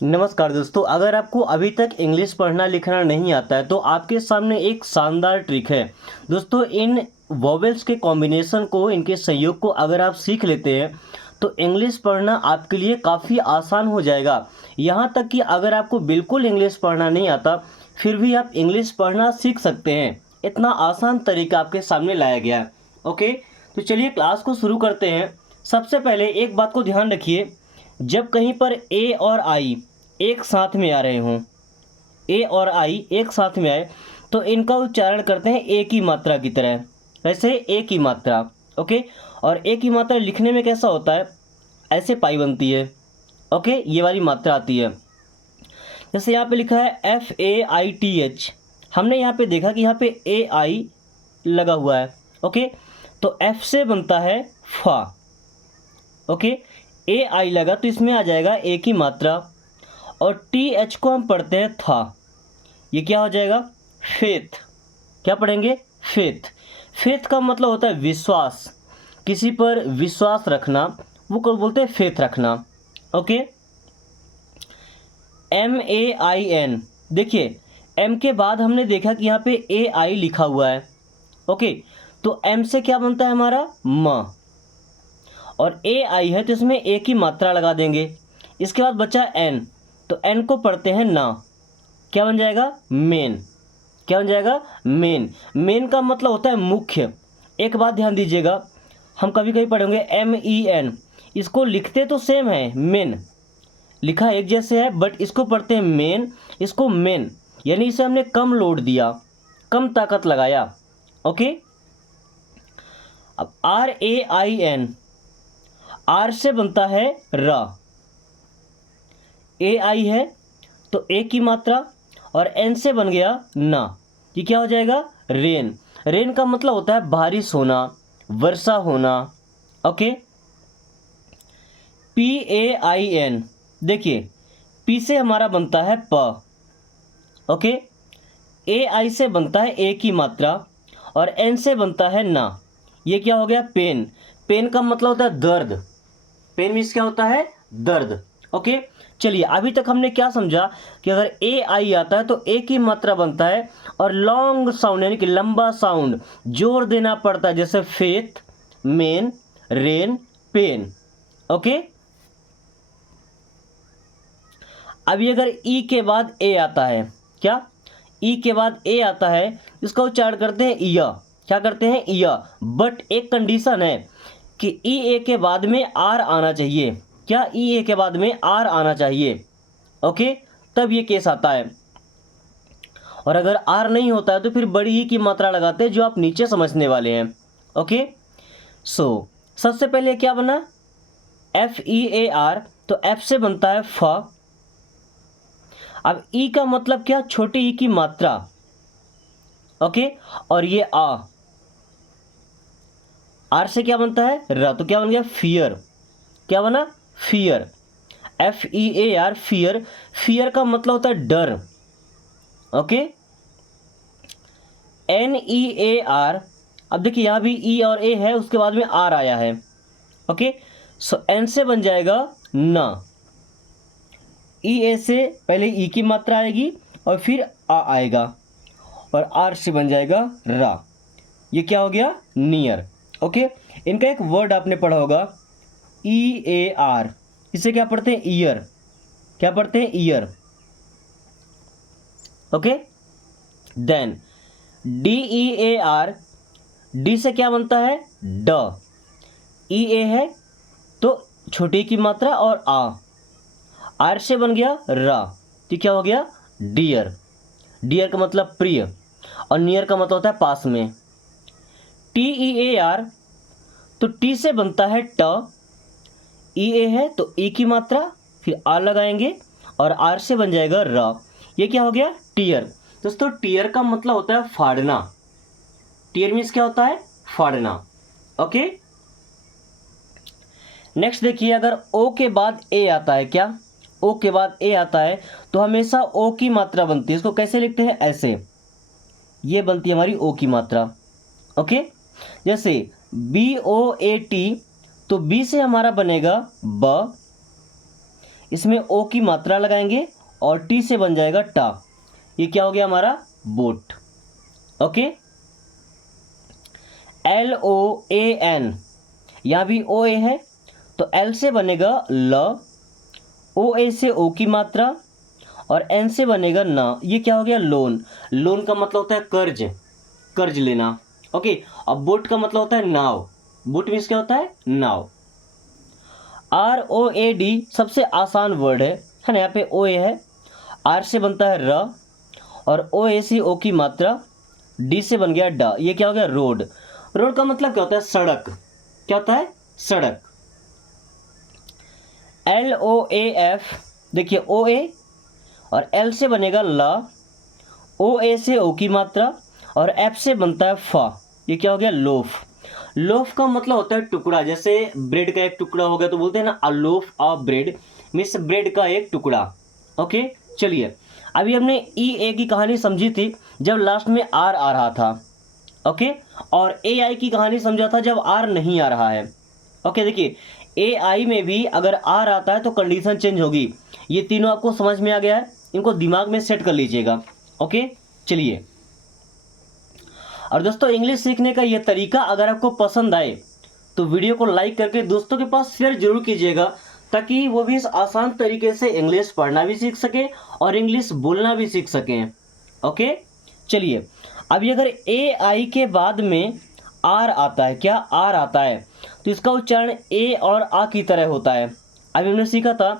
नमस्कार दोस्तों, अगर आपको अभी तक इंग्लिश पढ़ना लिखना नहीं आता है तो आपके सामने एक शानदार ट्रिक है। दोस्तों, इन वॉवेल्स के कॉम्बिनेशन को, इनके संयोग को अगर आप सीख लेते हैं तो इंग्लिश पढ़ना आपके लिए काफ़ी आसान हो जाएगा। यहाँ तक कि अगर आपको बिल्कुल इंग्लिश पढ़ना नहीं आता फिर भी आप इंग्लिश पढ़ना सीख सकते हैं। इतना आसान तरीका आपके सामने लाया गया है। ओके, तो चलिए क्लास को शुरू करते हैं। सबसे पहले एक बात को ध्यान रखिए, जब कहीं पर ए और आई एक साथ में आ रहे हों, ए और आई एक साथ में आए तो इनका उच्चारण करते हैं ए की मात्रा की तरह। वैसे ए की मात्रा, ओके। और ए की मात्रा लिखने में कैसा होता है, ऐसे पाई बनती है, ओके, ये वाली मात्रा आती है। जैसे यहाँ पे लिखा है FAITH, हमने यहाँ पे देखा कि यहाँ पे ए आई लगा हुआ है, ओके। तो एफ से बनता है फा, ओके। ए आई लगा तो इसमें आ जाएगा ए की मात्रा, और TH को हम पढ़ते हैं था, ये क्या हो जाएगा, फेथ। क्या पढ़ेंगे, फेथ। फेथ का मतलब होता है विश्वास, किसी पर विश्वास रखना, वो को बोलते हैं फेथ रखना, ओके। MAIN, देखिए M के बाद हमने देखा कि यहाँ पे AI लिखा हुआ है, ओके। तो M से क्या बनता है हमारा, म, और AI है तो इसमें ए की मात्रा लगा देंगे। इसके बाद बचा N, तो N को पढ़ते हैं ना, क्या बन जाएगा, मेन। क्या बन जाएगा, मेन। मेन का मतलब होता है मुख्य। एक बात ध्यान दीजिएगा, हम कभी कभी पढ़ेंगे MEN, इसको लिखते तो सेम है, मेन लिखा एक जैसे है, बट इसको पढ़ते हैं मेन, इसको मेन, यानी इसे हमने कम लोड दिया, कम ताकत लगाया, ओके। अब RAIN, आर से बनता है र, AI है तो ए की मात्रा, और एन से बन गया ना, ये क्या हो जाएगा, रेन। रेन का मतलब होता है बारिश होना, वर्षा होना, ओके। PAIN, देखिए पी से हमारा बनता है प, ओके। AI से बनता है ए की मात्रा, और एन से बनता है ना, ये क्या हो गया, पेन। पेन का मतलब होता है दर्द, पेन मीन्स क्या होता है, दर्द, ओके। चलिए अभी तक हमने क्या समझा कि अगर ए आई आता है तो ए की मात्रा बनता है, और लॉन्ग साउंड यानी कि लंबा साउंड जोर देना पड़ता है, जैसे faith, men, rain, pen, okay. अभी अगर ई के बाद ए आता है, क्या, ई के बाद ए आता है, इसका उच्चारण करते हैं इया, क्या करते हैं, इया। बट एक कंडीशन है कि ई ए के बाद में आर आना चाहिए, क्या, ई ए के बाद में आर आना चाहिए, ओके, तब ये केस आता है। और अगर आर नहीं होता है तो फिर बड़ी ही की मात्रा लगाते हैं, जो आप नीचे समझने वाले हैं, ओके। सो सबसे पहले क्या बना, FEAR, तो एफ से बनता है फ। अब ई का मतलब क्या, छोटी ई की मात्रा, ओके। और ये आर से क्या बनता है, र, तो क्या बन गया, फियर। क्या बना, फियर। FEAR, fear. फियर का मतलब होता है डर, ओके। NEAR, अब देखिए यहाँ भी ई और ए है, उसके बाद में आर आया है, ओके। सो एन से बन जाएगा ना, ई ए से पहले ई की मात्रा आएगी और फिर आ आएगा, और आर से बन जाएगा रा, ये क्या हो गया, नियर, ओके। इनका एक वर्ड आपने पढ़ा होगा, EAR, इसे क्या पढ़ते हैं, ईयर। क्या पढ़ते हैं, year, okay. Then DEAR, D से क्या बनता है, ड, ई ए है तो छोटी की मात्रा और आर से बन गया रा, तो क्या हो गया, डियर। डियर का मतलब प्रिय, और नियर का मतलब होता है पास में। TEAR, तो टी से बनता है ट, ई ए है तो ई की मात्रा, फिर आर लगाएंगे, और आर से बन जाएगा र, ये क्या हो गया, टीयर। दोस्तों टीयर का मतलब होता है फाड़ना, टीयर मीन्स क्या होता है, फाड़ना, ओके। नेक्स्ट देखिए, अगर ओ के बाद ए आता है, क्या, ओ के बाद ए आता है तो हमेशा ओ की मात्रा बनती है, इसको कैसे लिखते हैं, ऐसे, ये बनती है हमारी ओ की मात्रा, ओके। जैसे BOAT, तो बी से हमारा बनेगा ब, इसमें ओ की मात्रा लगाएंगे और टी से बन जाएगा टा। ये क्या हो गया हमारा बोट। ओके। LOAN, यहाँ भी ओ ए है तो एल से बनेगा ल, ओ ए से ओ की मात्रा और एन से बनेगा ना। ये क्या हो गया लोन। लोन का मतलब होता है कर्ज, कर्ज लेना। ओके। अब बोट का मतलब होता है नाव। बोट मीन्स क्या होता है नाव। ROAD सबसे आसान वर्ड है ना। यहाँ पे ओ ए है, आर से बनता है र और ओ ए सी ओ की मात्रा, डी से बन गया डा। ये क्या हो गया रोड। रोड का मतलब क्या होता है सड़क। क्या होता है सड़क। LOAF, देखिए ओ ए और एल से बनेगा ला, ओ ए से ओ की मात्रा और एफ से बनता है फा। ये क्या हो गया लोफ। लोफ का मतलब होता है टुकड़ा। जैसे ब्रेड का एक टुकड़ा हो गया तो बोलते हैं ना a loaf of bread, means bread का एक टुकड़ा। ओके। चलिए, अभी हमने ई ए की कहानी समझी थी जब लास्ट में आर आ रहा था। ओके। और ए आई की कहानी समझा था जब आर नहीं आ रहा है। ओके। देखिए ए आई में भी अगर आर आता है तो कंडीशन चेंज होगी। ये तीनों आपको समझ में आ गया है, इनको दिमाग में सेट कर लीजिएगा। ओके। चलिए, और दोस्तों इंग्लिश सीखने का ये तरीका अगर आपको पसंद आए तो वीडियो को लाइक करके दोस्तों के पास शेयर जरूर कीजिएगा, ताकि वो भी इस आसान तरीके से इंग्लिश पढ़ना भी सीख सके और इंग्लिश बोलना भी सीख सकें। ओके। चलिए, अभी अगर ए आई के बाद में आर आता है, क्या आर आता है, तो इसका उच्चारण ए और आ की तरह होता है। अभी हमने सीखा था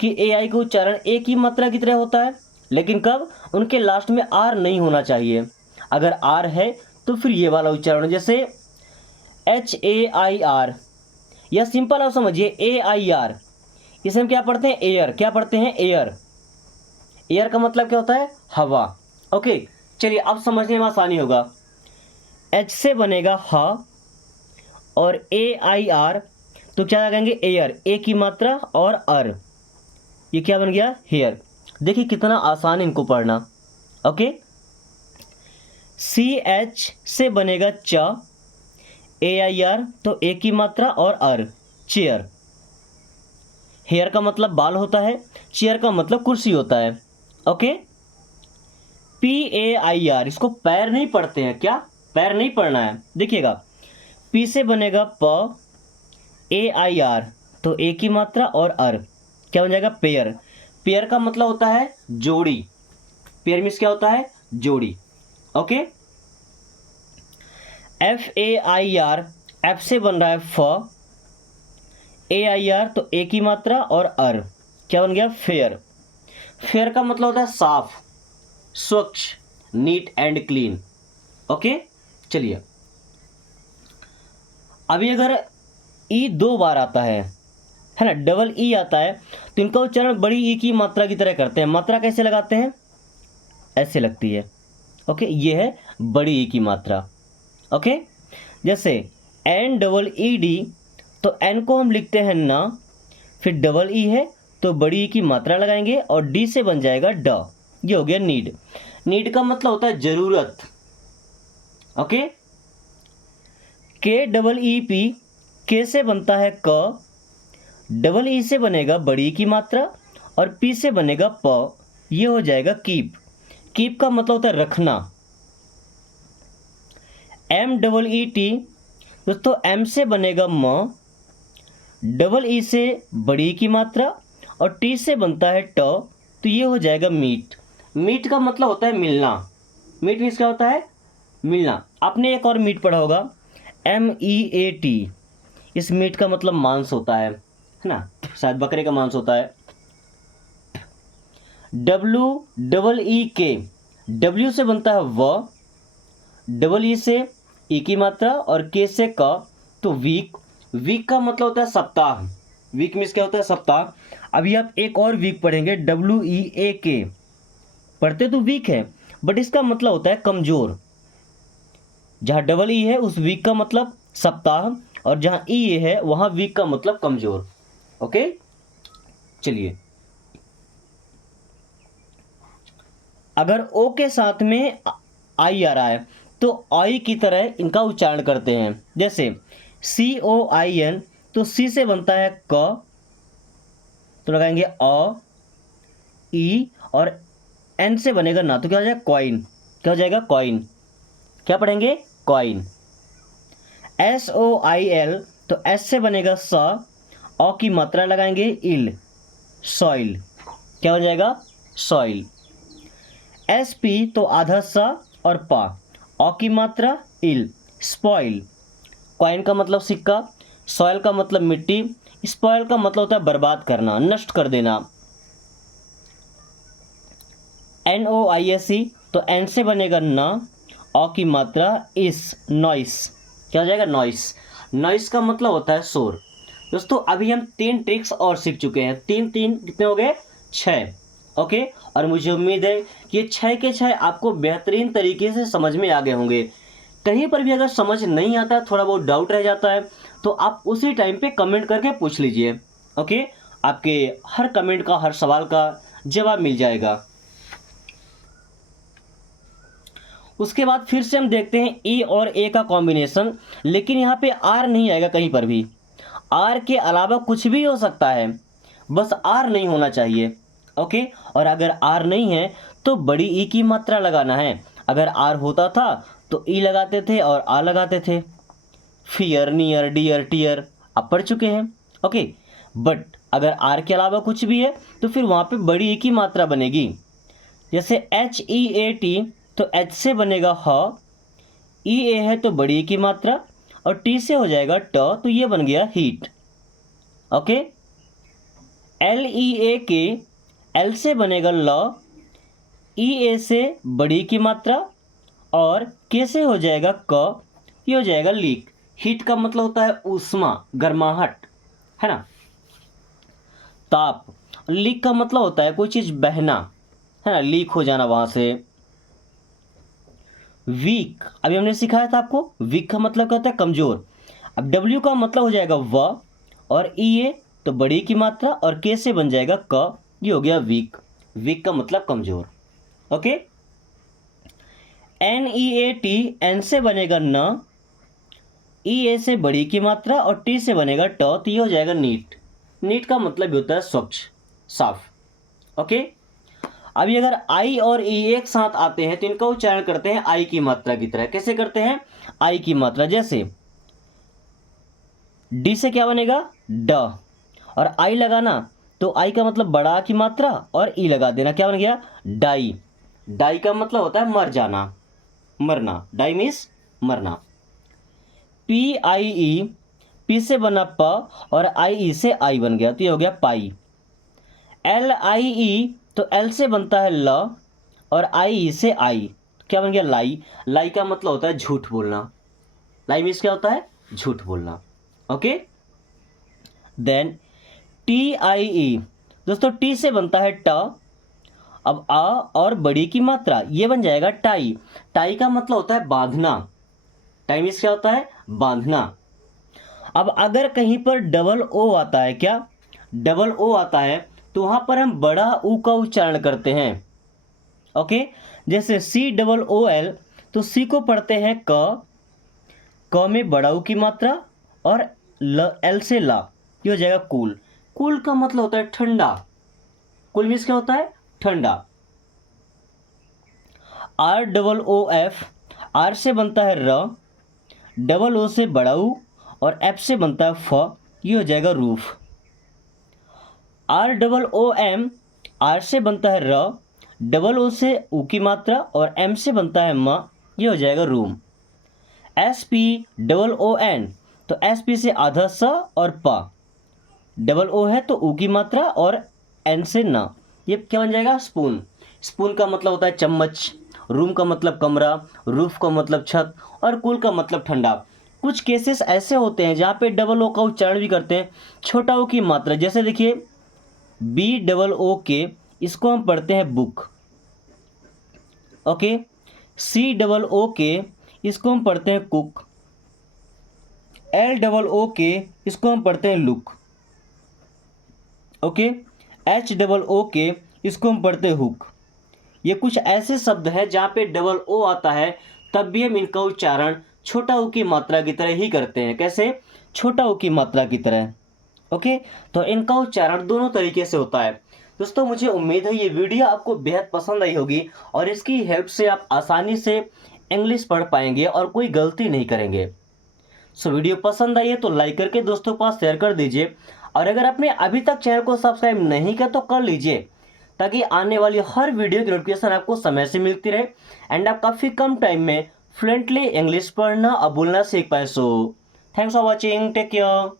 कि ए आई का उच्चारण ए की मात्रा की तरह होता है, लेकिन कब, उनके लास्ट में आर नहीं होना चाहिए। अगर आर है तो फिर ये वाला उच्चारण, जैसे HAIR, या सिंपल आप समझिए AIR। इसे हम क्या पढ़ते हैं एयर। क्या पढ़ते हैं एयर। एयर का मतलब क्या होता है हवा। ओके। चलिए, अब समझने में आसानी होगा। H से बनेगा हा और AIR, तो क्या लगाएंगे एयर, ए की मात्रा और अर। ये क्या बन गया हेयर। देखिए कितना आसान इनको पढ़ना। ओके। CH से बनेगा चा, AIR, तो ए की मात्रा और अर, चेयर। हेयर का मतलब बाल होता है, चेयर का मतलब कुर्सी होता है। ओके। PAIR, इसको पैर नहीं पढ़ते हैं, क्या पैर नहीं पढ़ना है। देखिएगा पी से बनेगा प, AIR, तो ए की मात्रा और अर, क्या बन जाएगा पेयर। पेयर का मतलब होता है जोड़ी। पेयर मीन्स क्या होता है जोड़ी। ओके। FAIR, एफ से बन रहा है फ, AIR, तो ए की मात्रा और अर, क्या बन गया फेयर। फेयर का मतलब होता है साफ, स्वच्छ, नीट एंड क्लीन। ओके। चलिए, अभी अगर ई 2 बार आता है ना, डबल ई आता है, तो इनका उच्चारण बड़ी ई की मात्रा की तरह करते हैं। मात्रा कैसे लगाते हैं, ऐसे लगती है। ओके। ये है बड़ी ई की मात्रा। ओके। जैसे NEED, तो एन को हम लिखते हैं ना, फिर डबल ई है तो बड़ी ई की मात्रा लगाएंगे और डी से बन जाएगा ड। ये हो गया नीड। नीड का मतलब होता है जरूरत। ओके। KEEP, के से बनता है क, डबल ई से बनेगा बड़ी की मात्रा और पी से बनेगा प, ये हो जाएगा कीप। कीप का मतलब होता है रखना। MEET, दोस्तों एम से बनेगा म, डबल ई से बड़ी की मात्रा और टी से बनता है ट, तो ये हो जाएगा मीट। मीट का मतलब होता है मिलना। मीट मीन्स क्या होता है मिलना। आपने एक और मीट पढ़ा होगा MEAT, इस मीट का मतलब मांस होता है ना, शायद बकरे का मांस होता है। WEEK, डब्ल्यू से बनता है व, डबल ई से ई की मात्रा और के से का, तो वीक। वीक का मतलब होता है सप्ताह। वीक मीन्स क्या होता है सप्ताह। अभी आप एक और वीक पढ़ेंगे WEAK, पढ़ते तो वीक है बट इसका मतलब होता है कमजोर। जहाँ डबल ई है उस वीक का मतलब सप्ताह, और जहाँ ई है वहाँ वीक का मतलब कमजोर। ओके। चलिए, अगर ओ के साथ में आई आ रहा है तो आई की तरह इनका उच्चारण करते हैं। जैसे COIN, तो सी से बनता है क, तो लगाएंगे अ, ई और एन से बनेगा ना, तो क्या हो जाएगा कॉइन। क्या हो जाएगा कॉइन। क्या पढ़ेंगे कॉइन। SOIL, तो एस से बनेगा स, औ की मात्रा लगाएंगे इल, सॉइल। क्या हो जाएगा सॉइल। SP, तो आधा स और पा, औ की मात्रा इल, स्पॉइल। कॉइन का मतलब सिक्का, सॉइल का मतलब मिट्टी, स्पॉइल का मतलब होता है बर्बाद करना, नष्ट कर देना। NOISE, तो एन से बनेगा ना, औ की मात्रा इस, नॉइस। क्या हो जाएगा नॉइस। नॉइस का मतलब होता है शोर। दोस्तों अभी हम 3 ट्रिक्स और सीख चुके हैं। 3 3 कितने हो गए 6। ओके, और मुझे उम्मीद है कि ये 6 के 6 आपको बेहतरीन तरीके से समझ में आ गए होंगे। कहीं पर भी अगर समझ नहीं आता, थोड़ा बहुत डाउट रह जाता है, तो आप उसी टाइम पे कमेंट करके पूछ लीजिए। ओके, आपके हर कमेंट का, हर सवाल का जवाब मिल जाएगा। उसके बाद फिर से हम देखते हैं ई और ए का कॉम्बिनेशन, लेकिन यहाँ पे आर नहीं आएगा कहीं पर भी। आर के अलावा कुछ भी हो सकता है, बस आर नहीं होना चाहिए। ओके, और अगर आर नहीं है तो बड़ी ई की मात्रा लगाना है। अगर आर होता था तो ई लगाते थे और आ लगाते थे। फियर, नियर, डियर, टियर आप पढ़ चुके हैं। ओके, बट अगर आर के अलावा कुछ भी है तो फिर वहाँ पे बड़ी ई की मात्रा बनेगी। जैसे HEAT, तो एच से बनेगा ह, EA है तो बड़ी की मात्रा, और टी से हो जाएगा ट, तो ये बन गया हीट। ओके, LEAK, एल से बनेगा ल, EA से बड़ी की मात्रा, और के से हो जाएगा क, ये हो जाएगा लीक। हीट का मतलब होता है ऊष्मा, गर्माहट, है ना। ताप। लीक का मतलब होता है कोई चीज बहना, है ना, लीक हो जाना वहां से। वीक, अभी हमने सिखाया था आपको, वीक का मतलब क्या होता है कमजोर। अब डब्ल्यू का मतलब हो जाएगा व, और ई ए तो बड़ी की मात्रा, और के से बन जाएगा क, ये हो गया वीक। वीक का मतलब कमजोर। ओके, NEAT, एन से बनेगा न, EA से बड़ी की मात्रा, और टी से बनेगा ट, तो ये हो जाएगा नीट। नीट का मतलब भी होता है स्वच्छ, साफ। ओके, अभी अगर आई और ई एक साथ आते हैं तो इनका उच्चारण करते हैं आई की मात्रा की तरह। कैसे करते हैं आई की मात्रा, जैसे डी से क्या बनेगा ड, और आई लगाना तो आई का मतलब बड़ा की मात्रा और ई लगा देना, क्या बन गया डाई। डाई का मतलब होता है मर जाना, मरना। डाई मीन्स मरना। PIE, पी से बना प, और IE से आई बन गया, तो ये हो गया पाई। LIE, तो एल से बनता है ल, और IE से आई, क्या बन गया लाई। लाई का मतलब होता है झूठ बोलना। लाई मीन्स क्या होता है झूठ बोलना। ओके, देन TIE, दोस्तों टी से बनता है ट, अब आ और बड़ी की मात्रा, ये बन जाएगा टाई। टाई का मतलब होता है बांधना। टाई मीन्स क्या होता है बांधना। अब अगर कहीं पर डबल ओ आता है, क्या डबल ओ आता है, तो वहां पर हम बड़ा ऊ का उच्चारण करते हैं। ओके, जैसे COOL, तो सी को पढ़ते हैं क में बड़ा ऊ की मात्रा, और एल से ला, ये हो जाएगा कूल। कूल का मतलब होता है ठंडा। कूल मीन्स क्या होता है ठंडा। ROOF, आर से बनता है र, डबल ओ से बड़ा ऊ, और एफ से बनता है फ, ये हो जाएगा रूफ। ROOM, आर से बनता है र, डबल ओ से ऊ की मात्रा, और एम से बनता है म, ये हो जाएगा रूम। SPOON, तो SP से आधा स और प, डबल ओ है तो ऊ की मात्रा, और एन से ना, ये क्या बन जाएगा स्पून। स्पून का मतलब होता है चम्मच। रूम का मतलब कमरा, रूफ का मतलब छत, और कूल का मतलब ठंडा। कुछ केसेस ऐसे होते हैं जहाँ पे डबल ओ का उच्चारण भी करते हैं छोटा ओ की मात्रा, जैसे देखिए BOOK, इसको हम पढ़ते हैं बुक। ओके, COOK, इसको हम पढ़ते हैं कुक। LOOK, इसको हम पढ़ते हैं लुक। ओके, HOOK, इसको हम पढ़ते हैं हुक। ये कुछ ऐसे शब्द हैं जहाँ पे डबल ओ आता है, तब भी हम इनका उच्चारण छोटा ओ की मात्रा की तरह ही करते हैं। कैसे छोटा ओ की मात्रा की तरह। ओके, तो इनका उच्चारण दोनों तरीके से होता है। दोस्तों मुझे उम्मीद है ये वीडियो आपको बेहद पसंद आई होगी और इसकी हेल्प से आप आसानी से इंग्लिश पढ़ पाएंगे और कोई गलती नहीं करेंगे। सो वीडियो पसंद आई है तो लाइक करके दोस्तों के पास शेयर कर दीजिए और अगर आपने अभी तक चैनल को सब्सक्राइब नहीं किया तो कर लीजिए, ताकि आने वाली हर वीडियो की नोटिफिकेशन आपको समय से मिलती रहे एंड आप काफ़ी कम टाइम में फ्लुएंटली इंग्लिश पढ़ना और बोलना सीख पाए। So thanks for watching, take care.